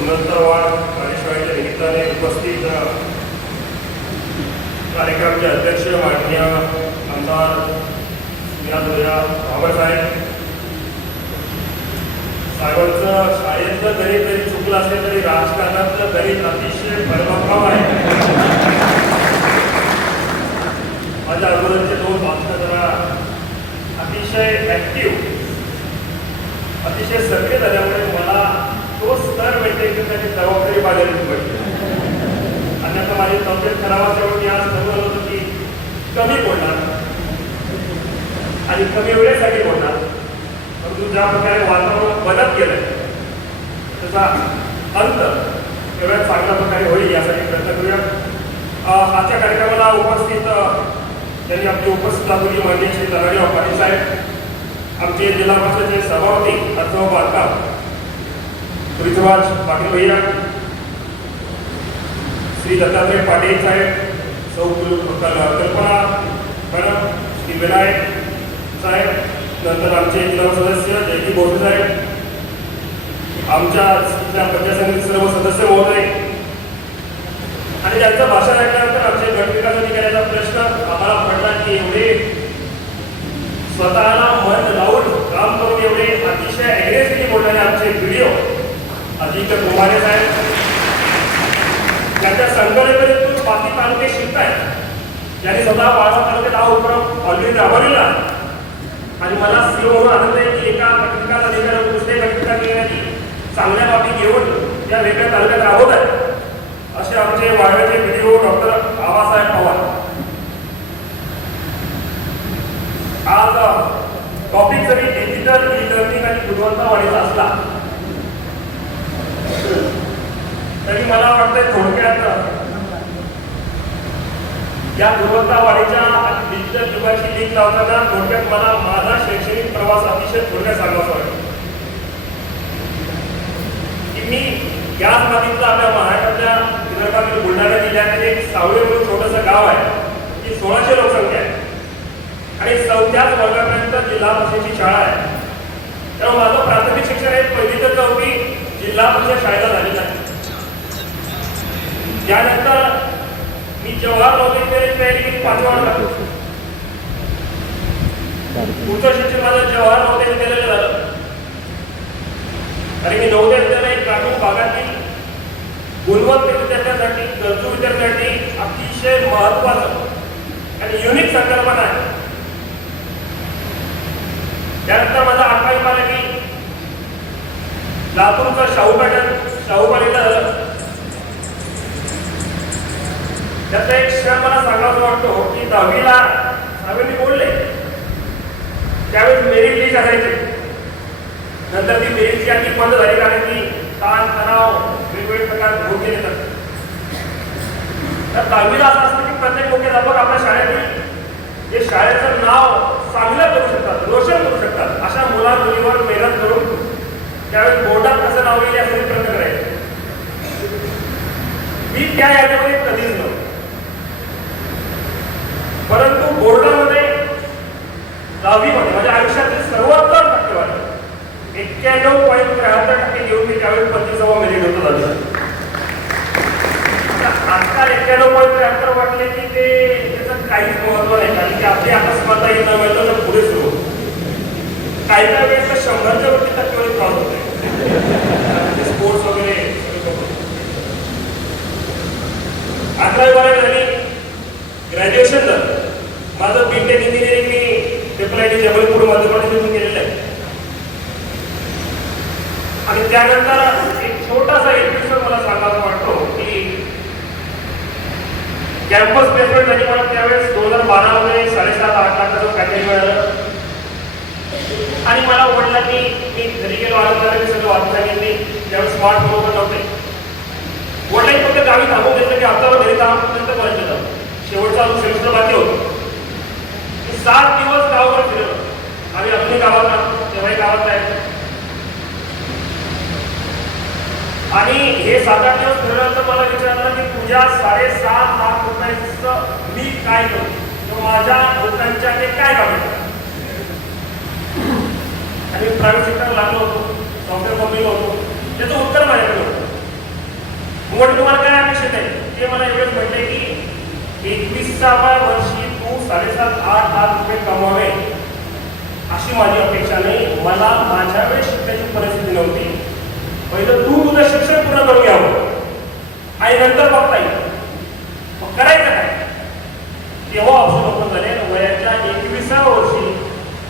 पुनर्वाढ कार्यशाळेच्या निमित्ताने उपस्थित कार्यक्रमाचे अध्यक्ष माननीय आमदार बाबासाहेब साहेबांचं शाळेतलं गणित जरी चुकलं असेल तरी राजकारणातलं गणित अतिशय परिणामकारक आहे. माझ्या अगोदरचे दोन भाषण जरा अतिशय ऍक्टिव्ह अतिशय सक्रिय झाल्यामुळे मला तो स्तर मेंटेन करण्याची जबाबदारी माझ्याकडे पडली. अन्यथा माझी तब्येत खराब असल्यामुळे आज ठरवलं होतं की कमी बोलणार आणि कमी वेळेसाठी बोलणार, परंतु ज्या प्रकारे वातावरण बनत गेलं त्याचा अंत एवढ्या चांगल्या प्रकारे होईल यासाठी प्रयत्न करूया. आजच्या कार्यक्रमाला उपस्थित त्यांनी आपली उपस्थित दाखवली माननीय श्री धनाजीराव पाटील साहेब, आमचे जिल्हा परिषदेचे सभापती अथवा बांधकाम पृथ्वीराज पाटील भैया, श्री दत्तात्रय पाटील साहेब, सौ कल्पना मॅडम, श्री विनायक साहेब, नंतर आमचे जिल्हा सदस्य जयजी भोसले साहेब, आमच्या पंचायत समितीचे सर्व सदस्य महोदय आणि त्यांचं भाषण ऐकल्यानंतर आमचे गट विकास अधिकाऱ्याचा प्रश्न आम्हाला पडला की एवढे स्वतःला मन लावून काम करून एवढे अतिशय ॲग्रेसिव्हली बोलणारे आमचे व्हिडिओ अजित कुमारे साहेब त्यांच्या संकल्पनेतून बाकी तालुके शिकतायत, त्यांनी स्वतः वाळवा तालुक्यात हा उपक्रम ऑलरेडी राबवलेला आणि मला सीओ म्हणून आनंद आहे की एका गटविकास अधिकाऱ्याला दुसरे गटविकास अधिकारी चांगल्या बाबी घेऊन त्या वेगळ्या तालुक्यात राबवत आहेत. असे आमचे वाळव्याचे व्हिडिओ डॉक्टर आबासाहेब पवार. आज टॉपिक जरी डिजिटल ई लर्निंग आणि गुणवत्तावाढीचा असला तरी मला वाटतं थोडक्यात या गुणवत्तावाढीच्या आणि डिजिटल युगाची लिंक लावताना थोडक्यात मला माझा शैक्षणिक प्रवास अतिशय थोडक्यात सांगायचा वाटतो की मी याच मातीतलं आपल्या महाराष्ट्रातल्या विदर्भातील बुलढाणा जिल्ह्यातील एक सावळे म्हणून छोटंसं गाव आहे, की 1600 लोकसंख्या आहे आणि 4थ्याच वर्गापर्यंत जिल्हा परिषदेची शाळा आहे. त्यामुळे माझं प्राथमिक शिक्षण हे 1ली ते 4थी जिल्हा परिषद शाळेला झालेलं आहे. त्यानंतर मी जवाहर नवोदय तयारी केली 5व्या वर्गात. पुढचं शिक्षण माझं जवाहर नवोदय विद्यालयाला झालं आणि मी नवोदय विद्यालय ग्रामीण भागातील गुणवत्ता विद्यार्थ्यांसाठी गरजू विद्यार्थ्यांसाठी अतिशय महत्वाचं आणि युनिक संकल्पना आहे. त्यानंतर माझा 11वी बारावी लातूरचं शाहू कॉलेजला झालं. त्याचा एक क्षण मला सांगायचा वाटतो की 10वी मी बोलले त्यावेळेस मेरिट लिस्ट असायची. नंतर ती मेरिटची यादी बंद झाली कारण की ताण तणाव वेगवेगळे प्रकार होत गेले. तर 10वीला असं असतं की प्रत्येक मुख्याध्यापक आपल्या शाळेतील जे शाळेचं नाव चांगलं करू शकतात, रोशन करू शकतात अशा मुला मुलीवर मेहनत करून त्यावेळेस बोर्डात कसं नाव येईल यासाठी प्रयत्न करायचे. मी त्या यादीमध्ये कधीच नव्हतो, परंतु बोर्डामध्ये 10वीमध्ये माझ्या आयुष्यातील सर्वोत्तम टक्केवारी 91.73% घेऊन मी त्यावेळेस 25वा मेरिट होतो झालं. आजकाल 91.73 वाटले की ते त्याचं काहीच महत्व नाही, कारण की आपली आता स्पर्धा येणं मिळतं तर पुढे सुरू होतं. काही काही वेळेस तर 100च्या वरती टक्केवारी प्राप्त होते स्पोर्ट्स वगैरे. 11वी बारावी झाली, ग्रॅज्युएशन झालं. माझं बीटेक इंजिनिअरिंग मी ट्रिपल जबलपूर मध्य प्रदेशातून केलेलं आहे आणि त्यानंतर एक छोटासा एपिसोड मला सांगायला वाटतो की कॅम्पस प्लेसमेंट झाली. मला त्यावेळेस 2012 मध्ये 7.5-8 लाखाचं पॅकेज मिळालं आणि मला म्हटलं की मी घरी गेलो आनंदाने सगळं वाचून सांगितली. त्यावेळेस स्मार्टफोन पण नव्हते. वडिलांनी फक्त गावी थांबून घेतलं की हप्ताभर घरी थांबपर्यंत कॉलेजला जाऊ. शेवटचा अजून सेमिस्टर बाकी होतो. 7 दिवस गावावर फिरलो. आम्ही अजूनही गावात राहतो, तेव्हाही गावात जायचं आणि हे 7-8 दिवस फिरल्यानंतर मला विचारलं की तुझ्या 7.5 लाख रुपयाचं मी काय करू, किंवा माझ्या लोकांच्या ते काय काढू. आणि प्रायव्हेट सेक्टर लागलो होतो, सॉफ्टवेअर कंपनीला होतो. त्याचं उत्तर माझ्याकडे होतं. शेवट तुम्हाला काय अपेक्षित आहे ते मला एवढंच म्हटलंय की 21व्या वर्षी तू 7.5-8 लाख रुपये कमवावे अशी माझी अपेक्षा नाही. मला माझ्या वेळेस शिकण्याची परिस्थिती नव्हती. पहिलं तू तुझं शिक्षण पूर्ण करून घ्यावं आणि नंतर बघता येईल मग करायचं काय. तेव्हा ऑप्शन ओपन झाले. वयाच्या 21व्या वर्षी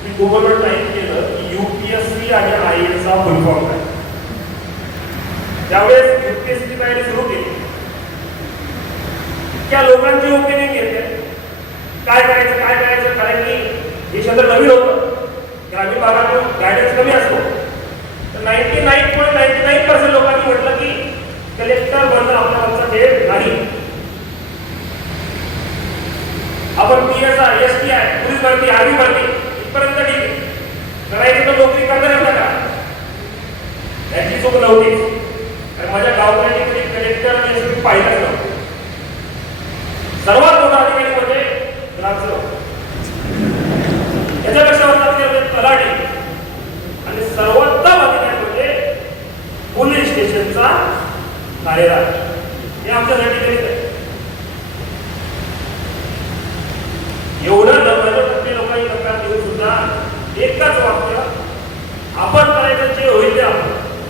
मी गुगलवर टाईप केलं की UPSC आणि IAS चा फुल फॉर्म काय. त्यावेळेस UPSC तयारी सुरू केली. त्या लोकांची ओपिनियन घेतली काय करायचं कारण की हे क्षेत्र नवीन होतं. ग्रामीण भागातून गायडन्स कमी असतो. तर 99.99% लोकांनी म्हटलं की कलेक्टर बनणं आपल्या आमचा ध्येय नाही. आपण PSI, STI, पोलीस भरती, आर्मी भरती इथपर्यंत ठीक आहे. करायचं तर नोकरी करता येतं का याची चूक नव्हतीच. कारण माझ्या गावकऱ्यांनी कधी कलेक्टर आणि SPI पाहिलंच नव्हतं. सर्वात मोठा अधिकारी म्हणजे ग्रामसेवक, याच्यापेक्षा मोठा अधिकारी म्हणजे तलाठी आणि सर्वोत्तम अधिकारी म्हणजे पोलीस स्टेशनचा कार्यभार. हे आमच्यासाठी करीत आहे. एवढं 90% लोकांनी नकार देऊन सुद्धा एकच वाक्य आपण करायचं जे होईल ते आपण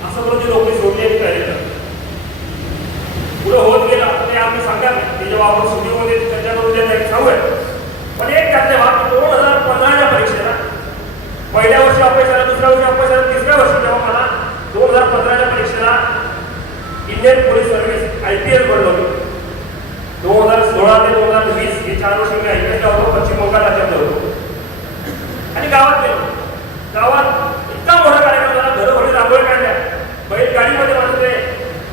असं करून नोकरी सोडली आणि करायचं पुढे होत गेला ते आम्ही सांगा ते जेव्हा आपण स्टुडिओमध्ये चर्चा करून ते सांगूया. पण एक त्यातले भाग 2015च्या परीक्षेला पहिल्या वर्षी अपयश आलं, दुसऱ्या वर्षी अपयश आलं, तिसऱ्या वर्षी जेव्हा मला 2015च्या परीक्षेला इंडियन पोलीस सर्व्हिस IPS बनलो. 2016 ते 2020 हे 4 वर्ष मी IPS ला होतो. पश्चिम बंगाल राज्यात होतो आणि गावात गेलो. गावात इतका मोठा कार्यक्रम झाला. घरोघरी रांगोळी काढल्या, बैलगाडीमध्ये माझं ते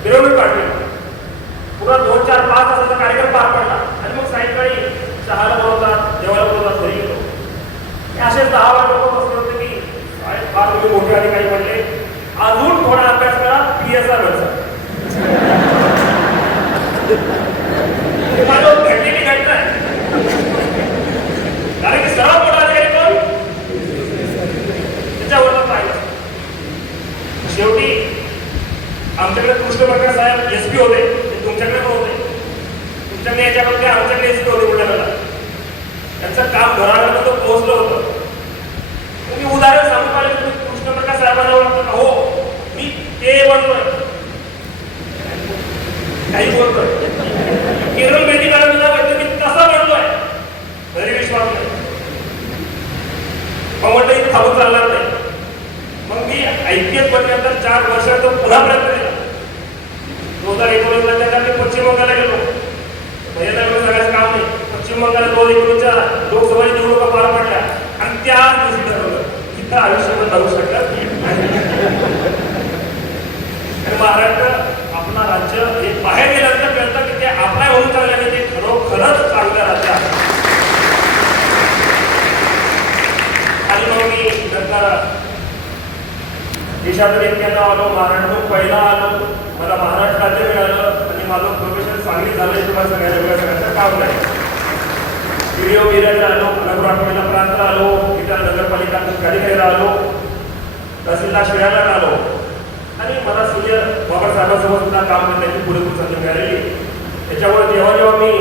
मिरवणूक काढली. पुरा 2-4-5 तासाचा कार्यक्रम पार पडला आणि मग सायंकाळी चहाला बोलवतात, जेवायला बोलवतात, घरी गेलो. असे 10 लोक बसले होते की फार तुम्ही मोठे अधिकारी म्हणले अजून थोडा अभ्यास करा PSI बनसा. माझ्या घडलेली घटना आहे. कारण की सर्वात मोठा अधिकारी कोण त्याच्यावर पाहिलं. शेवटी आमच्याकडे कृष्णप्रकाश साहेब SP होते. ते तुमच्याकडे पण होते. तुमच्याकडे याच्याकडे आमच्याकडे SP होते बुलढाण्याला. त्यांचं काम घराकडे तो पोहोचलं होतं. मी उदाहरण सांगू पाहिजे तुम्ही कृष्णप्रकाश साहेबांना ओळखतो का? हो मी ते बनतोय काही बोलतोय. केरळ मेहंदी काढायला मी कसा बनतोय तरी विश्वास नाही. मग म्हटलं इथे थांबून चालणार नाही. मग मी IPS बनल्यानंतर 4 वर्षात पुन्हा प्रयत्न केला. 2019 ला मी पश्चिम बंगालला गेलो. पहिल्यांदा सगळ्याच काम नाही. पश्चिम बंगालला 2019च्या लोकसभा निवडणुका पार पडल्या आणि त्याच दिवशी ठरवलं इथं आयुष्यभर राहू शकत आणि महाराष्ट्र आपला राज्य हे बाहेर गेल्यानंतर कळतं की ते आपल्या होऊन चालल्याने ते खरोखरच चांगलं राज्य आहे. आणि मग मी नंतर देशातून इतक्यांना आलो, महाराष्ट्रातून पहिला आलो. मला महाराष्ट्र राज्य मिळालं आणि माझं प्रोफेशन चांगली झालं हे तुम्हाला सगळ्यांचं काम नाही. व्हिडिओ मिरजला आलो, नगर आठवड्याला प्रांतला आलो, इतर नगरपालिका अधिकारीला आलो, तहसीलदार शिराला आलो आणि मला सूर्य बाबा साहेबांसोबत सुद्धा काम करण्याची पुरेपूर संधी मिळालेली. त्याच्यामुळे जेव्हा मी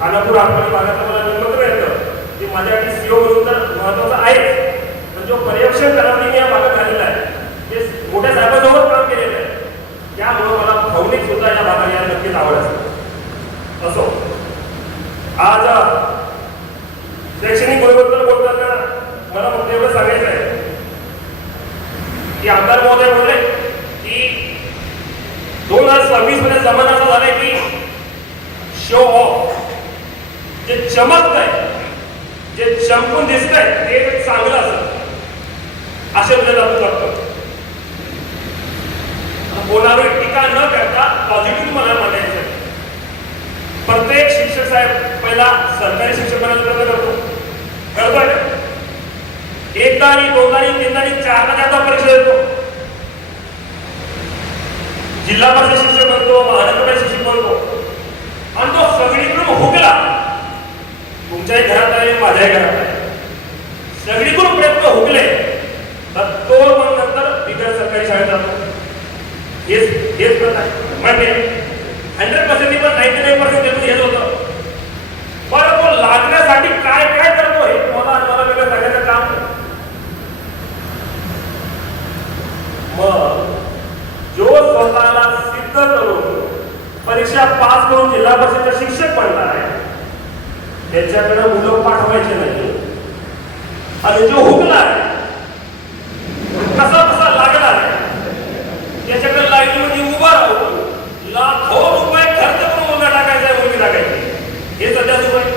खानापूर आठवडी भागात मला निमंत्रण येतं की माझ्यासाठी CO म्हणून तर महत्वाचं आहेच, पण जो पर्यवेक्षण करावं मी या भागात झालेला आहे ते मोठ्या साहेबांसोबत काम केलेलं आहे. त्यामुळे मला भावनिक सुद्धा या भागाला यायला नक्कीच आवड असते. असो आज शैक्षणिक गुणवत्ता बोलताना मला फक्त एवढं सांगायचं आहे की आमदार महोदय बोलले की 2026 मध्ये जमाना असा झालाय की शो ऑफ, जे चमकतंय, जे चमकून दिसतंय ते चांगलं असं असे बोलले जाऊ शकतो. कोणावर टीका न करता पॉझिटिव्ह मला म्हणायचं आहे. प्रत्येक शिक्षक साहेब पहिला सरकारी शिक्षक बनायचा प्रयत्न करतोय. एकदा आणि दोनदा आणि तीनदा आणि चारदा त्याचा परीक्षा देतो. जिल्हा परिषद शिक्षक बनतो, महानगरपालिका शिक्षक बनतो आणि तो सगळीकडून हुकला. तुमच्याही घरात आहे, माझ्याही घरात आहे. सगळीकडून प्रयत्न हुकले तर तो मग नंतर इतर सरकारी शाळेत जातो. हेच प्रथा म्हणजे 100% पण 99% त्यातून हेच होतं. बरं तो लागण्यासाठी काय काय करतो हे मला वेगळं सांगायचं काम नाही. मग जो स्वतःला सिद्ध करून परीक्षा पास करून जिल्हा परिषदेचा शिक्षक बनला आहे त्याच्याकडे मुलं पाठवायचे नाही. आणि जो हुकला आहे कसा कसा लागला आहे त्याच्याकडे लाईनीमध्ये उभा राहून लाखो रुपये खर्च करून मुलगा टाकायचा आहे, मुलगी टाकायची. हे सध्या सुरू आहे.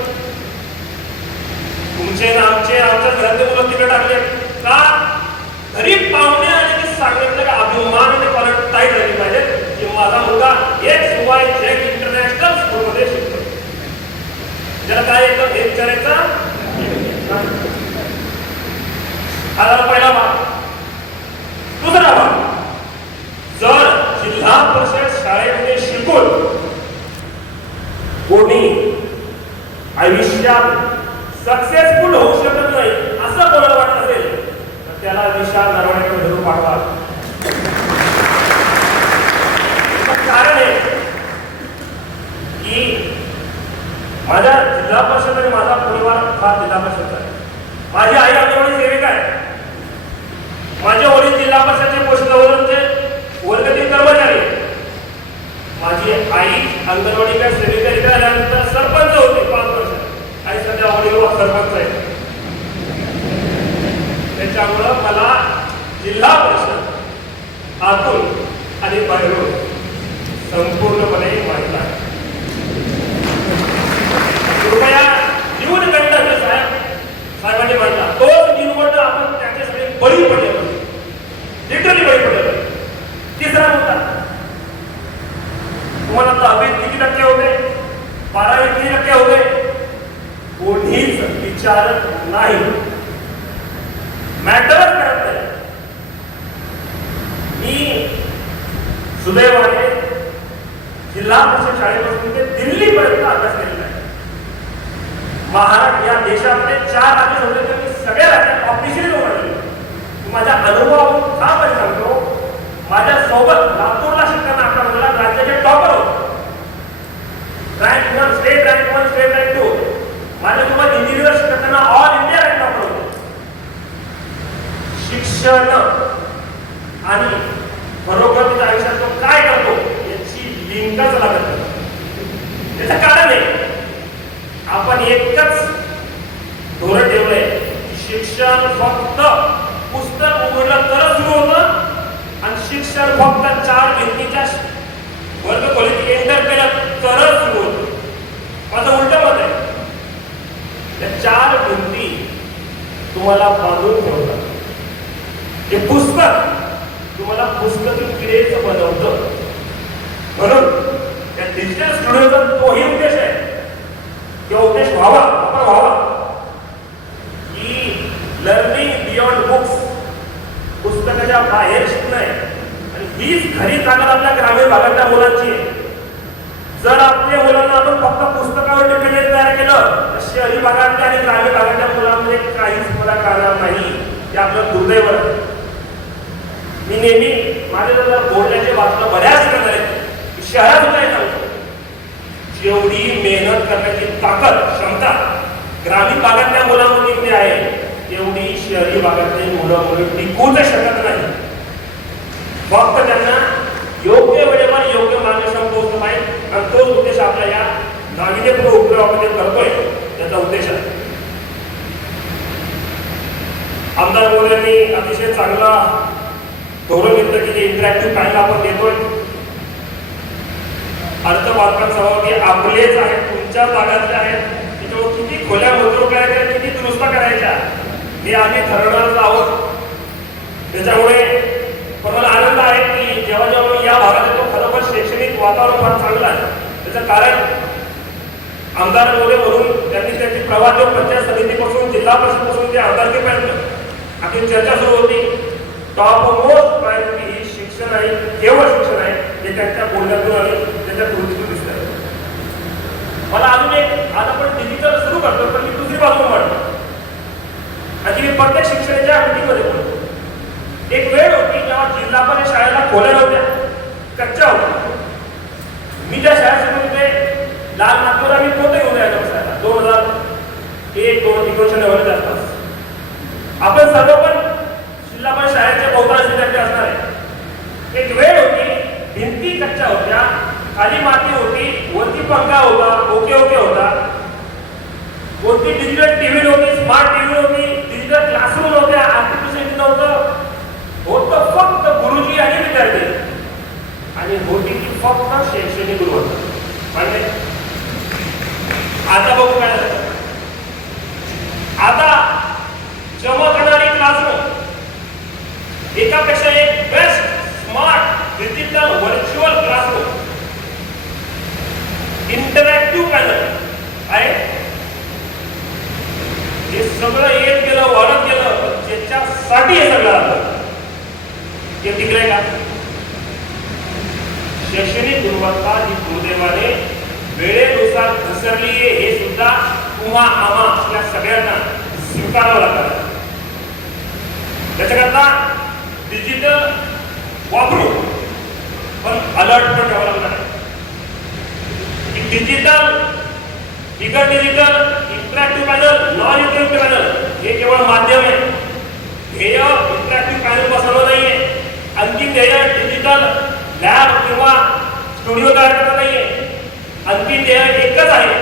तुमचे आमच्या घरातले मुलं तिकडे टाकले का? घरी पाहुणे आले की सांगितलं का अभिमानाने कॉलेज टाईट झाली पाहिजे की माझा मुलगा XYZ इंटरनॅशनल स्कूलमध्ये शिकतो. त्याला काय येतं हे विचारायचं. हा झाला पहिला भाग. दुसरा भाग, जर जिल्हा परिषद शाळेमध्ये शिकून कोणी आयुष्यात सक्सेसफुल होऊ शकत नाही असं कोणाला वाटत असेल तर त्याला विशाल नरवणेकडे धरून पाठवा. कारण आहे की माझ्या जिल्हा परिषद आणि माझा परिवार फार जिल्हा परिषदचा आहे. माझी आई अंगणवाडी सेविका आहे. माझे वडील जिल्हा परिषदचे पोषणावरचे वर्गातील कर्मचारी. माझी आई अंगणवाडीच्या सेविका झाल्यानंतर सरपंच होते 5 वर्ष. आई सध्या वडील सरपंच आहे. त्याच्यामुळं मला जिल्हा परिषद आतून आणि बाहेरून संपूर्णपणे माहित आहे. कृपया जीवन गंडक साहेबांनी म्हटला तोच निवड आपण त्याच्यासाठी बळी पडलेलो, लिटरली बळी पडलेलो. तिसरा मुद्दा, तुम्हाला 10वीत किती टक्के होते, 12वीत किती टक्के होते, कोणीच विचारत नाही. मॅटरच करत नाही. मी सुदैवाने जिल्हा परिषद शाळेपासून ते दिल्लीपर्यंत अभ्यास केलेला आहे. महाराष्ट्र या देशामध्ये 4 राज्य सोडले तर मी सगळ्या राज्यात ऑफिशियली जाऊन आलेलो. माझ्या अनुभवावरून का पण सांगतो, माझ्या सोबत नागपूरला शिकताना आपला राज्याचे टॉपर होते. Rank 1 state rank 1 state rank 2. माझ्यासोबत इंजिनियर शिकताना ऑल इंडिया रँक टॉपर होते. शिक्षण आणि बरोबर त्याच्या आयुष्यात तो काय करतो याची लिंकच लागत नाही. त्याचं कारण आहे आपण एकच धोरण ठेवलंय, शिक्षण फक्त पुस्तक उघडलं तरच सुरू होतं आणि शिक्षण फक्त 4 भिंतीच्या वर्गखोलीत एंटर केलं तरच सुरू होतं. माझं उलट मत आहे. त्या 4 भिंती तुम्हाला बांधून ठेवतात. हे पुस्तक तुम्हाला पुस्तकी किडेच बनवतं. म्हणून त्या डिजिटल स्टुडिओचा तोही उद्देश आहे किंवा उद्देश व्हावा, वापर व्हावा की लर्निंग बियॉन्ड बुक्स, पुस्तकाच्या बाहेर शिकणं आहे. आणि हीच खरी ताकद आपल्या ग्रामीण भागातल्या मुलांची आहे. जर आपल्या मुलांना आपण फक्त पुस्तकावर डिपेंडेंट तयार केलं तर शहरी भागातल्या आणि ग्रामीण भागातल्या मुलांमध्ये काहीच फरक राहणार नाही. हे आपलं दुर्दैव आहे. मी नेहमी माझ्या बोलण्याचे वाचन बऱ्याच ठिकाणी झाले. शहरात सुद्धा हे सांगतो, जेवढी मेहनत करण्याची ताकद क्षमता ग्रामीण भागातल्या मुलांमध्ये आहे तेवढी शहरी भागातली मुलं टिकूच शकत नाही. फक्त त्यांना योग्य वेळेवर योग्य मार्गदर्शन पोहोचलं पाहिजे आणि तोच उद्देश आपल्या या नाविन्यपूर्ण उपक्रमामध्ये करतोय. त्याचा उद्देश आहे. आमदार मोदयांनी अतिशय चांगला धोरण घेतलं की जे इंटरॅक्टिव्ह टाइम आपण देतोय. अर्थबालकांचा सहभागी आपलेच आहेत, तुमच्या भागातले आहेत. त्याच्यामुळे किती खोल्या मंजूर करायच्या, किती दुरुस्त करायच्या हे आम्ही ठरवणारच आहोत. त्याच्यामुळे पण मला आनंद आहे की जेव्हा जेव्हा मी या भागात येतो खरोखर शैक्षणिक वातावरण फार चांगलं आहे. त्याचं कारण आमदार मोरे म्हणून त्यांनी त्याची प्रवाह पंचायत समितीपासून जिल्हा परिषदपासून ते आमदारकीपर्यंत आपली चर्चा सुरू होती. टॉप मोस्ट प्रायोरिटी ही शिक्षण आहे, केवळ शिक्षण आहे. हे त्यांच्या बोलण्यातून आणि त्यांच्या कृतीतून दिसत आहे. मला अजून एक, आज आपण डिजिटल सुरू करतो पण मी दुसरी बाजू म्हणतो आणि मी प्रत्येक शिक्षणाच्या मीटिंगमध्ये बोलतो. एक वेळ होती जेव्हा जिल्हा परिषद शाळेला खोल्या नव्हत्या, कच्च्या होत्या. मी ज्या शाळेत लाल मातीवर आम्ही पोतं घेऊन जायचो बसायला 2001-1990 आसपास. आपण सर्व पण जिल्हा पण शाळेचे बहुतांश विद्यार्थी असणार आहे. एक वेळ होती, भिंती कच्च्या होत्या, खाली माती होती, वरती पंखा होता, ओके होता, कोणती डिजिटल टीव्ही नव्हती, स्मार्ट टीव्ही नव्हती, डिजिटल क्लासरूम नव्हत्या, आर्टिफिशियल नव्हतं, होतं फक्त गुरुजी आणि विद्यार्थी, आणि होती ती फक्त शैक्षणिक गुणवत्ता. म्हणजे आता बघू काय झालं. आता चमकणारी क्लासरूम, एकापेक्षा एक best smart digital virtual classroom, interactive panel आहे. हे सगळं येत गेलं, वाढत गेलं, ज्याच्यासाठी हे सगळं आलं ते टिकलंय का? शैक्षणिक गुणवत्ता ही दुर्दैवाने वेळेनुसार घसरली आहे, हे सुद्धा तुम्हा आम्हा या सगळ्यांना स्वीकारावं लागतं. त्याच्याकरता डिजिटल वापरू, पण अलर्ट पण ठेवावं लागणार आहे. डिजिटल, बिगर digital, interactive panel, non interactive panel हे केवळ माध्यम आहे. ध्येय इंटरॅक्टिव्ह पॅनल बसवलं नाहीये, अंतिम ध्येय डिजिटल लॅब किंवा स्टुडिओ तयार करणं नाहीये. अंतिम ध्येय एकच आहे,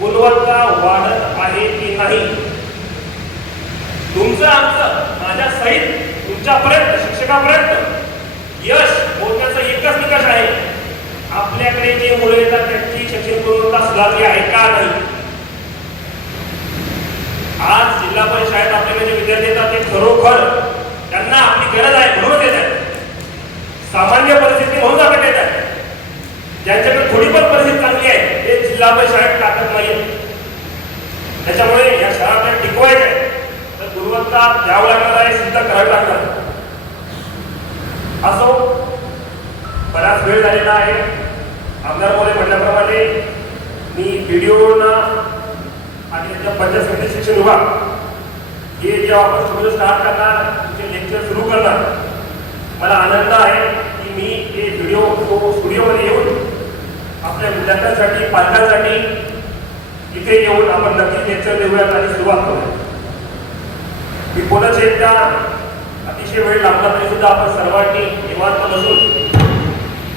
गुणवत्ता वाढत आहे की नाही. तुमचं आमचं माझ्या सहित तुमच्यापर्यंत, शिक्षकापर्यंत यश पोहोचण्याचा एकच निकष आहे, आपल्याकडे जे मुलं येतात त्यांची शैक्षणिक गुणवत्ता सुधारली आहे का नाही. आज जिल्हा परिषद शाळेत आपल्याकडे जे विद्यार्थी येतात ते खरोखर त्यांना आपली गरज आहे म्हणून येत आहेत. सामान्य परिस्थिती म्हणून आपल्याकडे येत आहे. ज्यांच्याकडे थोडी पण परिस्थिती चांगली आहे ते जिल्हा परिषद शाळेत टाकत नाही. त्याच्यामुळे या शाळा आपल्याला टिकवायच्या आहे, तर गुणवत्ता द्यावं लागणार आहे, सिद्ध करावी लागणार. असो, बराच वेळ झालेला आहे. आमदार मोरे म्हटल्याप्रमाणे मी व्हिडिओना आणि त्याच्या पंचायत समिती शिक्षण विभाग हे जेव्हा आपण स्टुडिओ स्टार्ट करणार, तुमचे लेक्चर सुरू करणार, मला आनंद आहे की मी हे व्हिडिओ तो स्टुडिओमध्ये येऊन आपल्या विद्यार्थ्यांसाठी, पालकांसाठी इथे येऊन आपण नक्कीच लेक्चर देऊयात आणि सुरुवात करूया. मी पुन्हा एकदा अतिशय वेळ लागला तरी सुद्धा आपण सर्वांनी निवांत बसून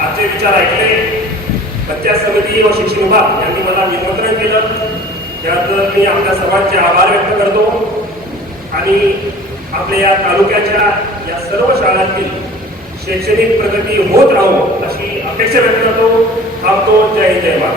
आजचे विचार ऐकले. पंचायत समिती व शिक्षण विभाग यांनी मला निमंत्रण केलं, त्याबद्दल मी आपल्या सर्वांचे आभार व्यक्त करतो आणि आपल्या या तालुक्याच्या या सर्व शाळांतील शैक्षणिक प्रगती होत राहो अशी अपेक्षा व्यक्त करतो. थांबतो. जय हिंद, जय महाराष्ट्र.